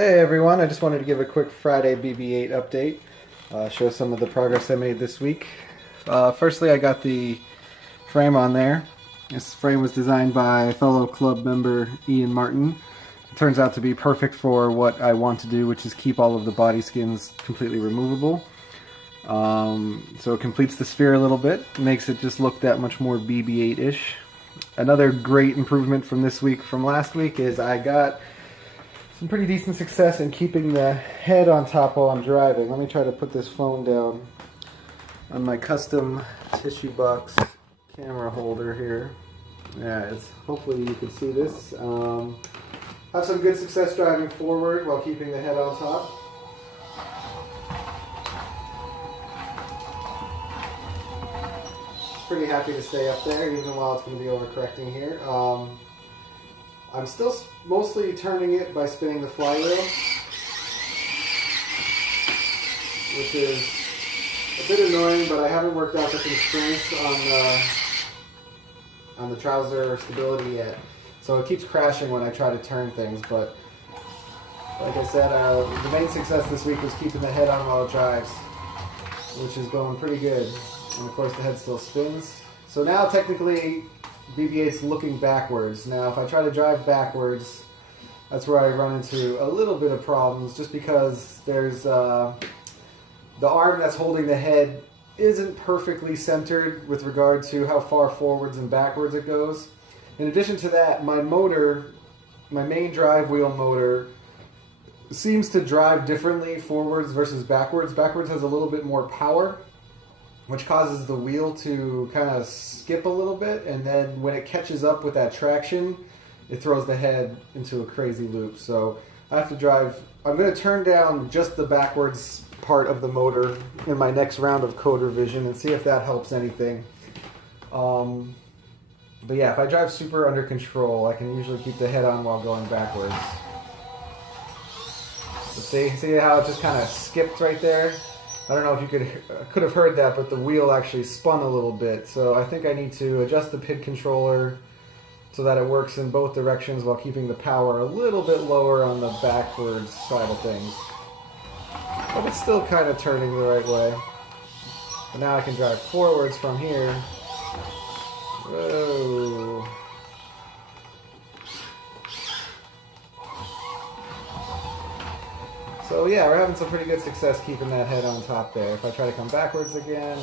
Hey everyone, I just wanted to give a quick Friday BB-8 update, show some of the progress I made this week. Firstly, I got the frame on there. This frame was designed by fellow club member Ian Martin. It turns out to be perfect for what I want to do, which is keep all of the body skins completely removable. So it completes the sphere a little bit, makes it just look that much more BB-8-ish. Another great improvement from this week from last week is I got some pretty decent success in keeping the head on top while I'm driving. Let me try to put this phone down on my custom tissue box camera holder here. Yeah, hopefully you can see this. Have some good success driving forward while keeping the head on top. Pretty happy to stay up there even while it's going to be overcorrecting here. I'm still mostly turning it by spinning the flywheel, which is a bit annoying, but I haven't worked out the constraints on the trouser stability yet. So it keeps crashing when I try to turn things, but like I said, the main success this week was keeping the head on while it drives, which is going pretty good. And of course the head still spins. So now technically BB-8's looking backwards. Now if I try to drive backwards, that's where I run into a little bit of problems, just because there's the arm that's holding the head isn't perfectly centered with regard to how far forwards and backwards it goes. In addition to that, my motor, my main drive wheel motor, seems to drive differently forwards versus backwards. Backwards has a little bit more power, which causes the wheel to kind of skip a little bit, and then when it catches up with that traction, it throws the head into a crazy loop. So I have to drive, I'm going to turn down just the backwards part of the motor in my next round of code revision and see if that helps anything. But yeah, if I drive super under control, I can usually keep the head on while going backwards. So see how it just kind of skipped right there? I don't know if you could have heard that, but the wheel actually spun a little bit. So I think I need to adjust the PID controller so that it works in both directions while keeping the power a little bit lower on the backwards side of things. But it's still kind of turning the right way. And now I can drive forwards from here. Whoa. So yeah, we're having some pretty good success keeping that head on top there. If I try to come backwards again,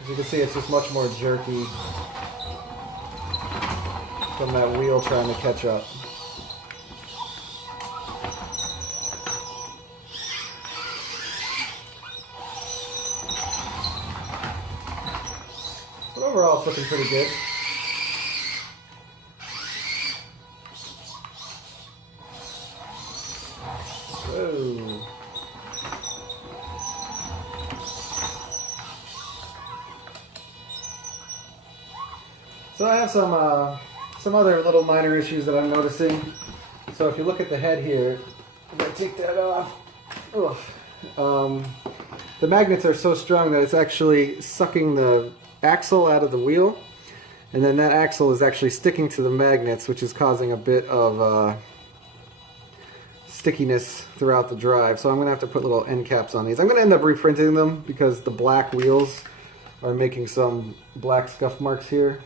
as you can see, it's just much more jerky from that wheel trying to catch up. But overall, it's looking pretty good. Whoa. So I have some other little minor issues that I'm noticing. So if you look at the head here, if I take that off, the magnets are so strong that it's actually sucking the axle out of the wheel, and then that axle is actually sticking to the magnets, which is causing a bit of stickiness throughout the drive. So I'm going to have to put little end caps on these. I'm going to end up reprinting them because the black wheels are making some black scuff marks here,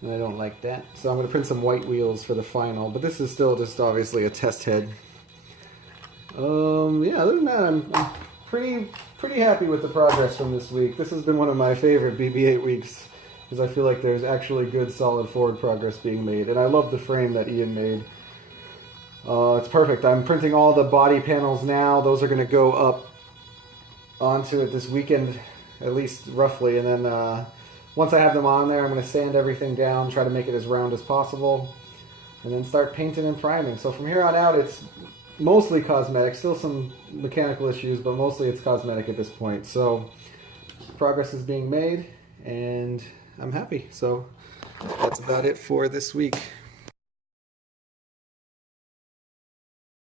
and I don't like that. So I'm going to print some white wheels for the final, but this is still just obviously a test head. Yeah, other than that, I'm pretty happy with the progress from this week. This has been one of my favorite BB-8 weeks because I feel like there's actually good solid forward progress being made, and I love the frame that Ian made. It's perfect. I'm printing all the body panels now. Those are going to go up onto it this weekend, at least roughly, and then once I have them on there, I'm going to sand everything down, try to make it as round as possible, and then start painting and priming. So from here on out, it's mostly cosmetic, still some mechanical issues, but mostly it's cosmetic at this point. So progress is being made, and I'm happy. So that's about it for this week.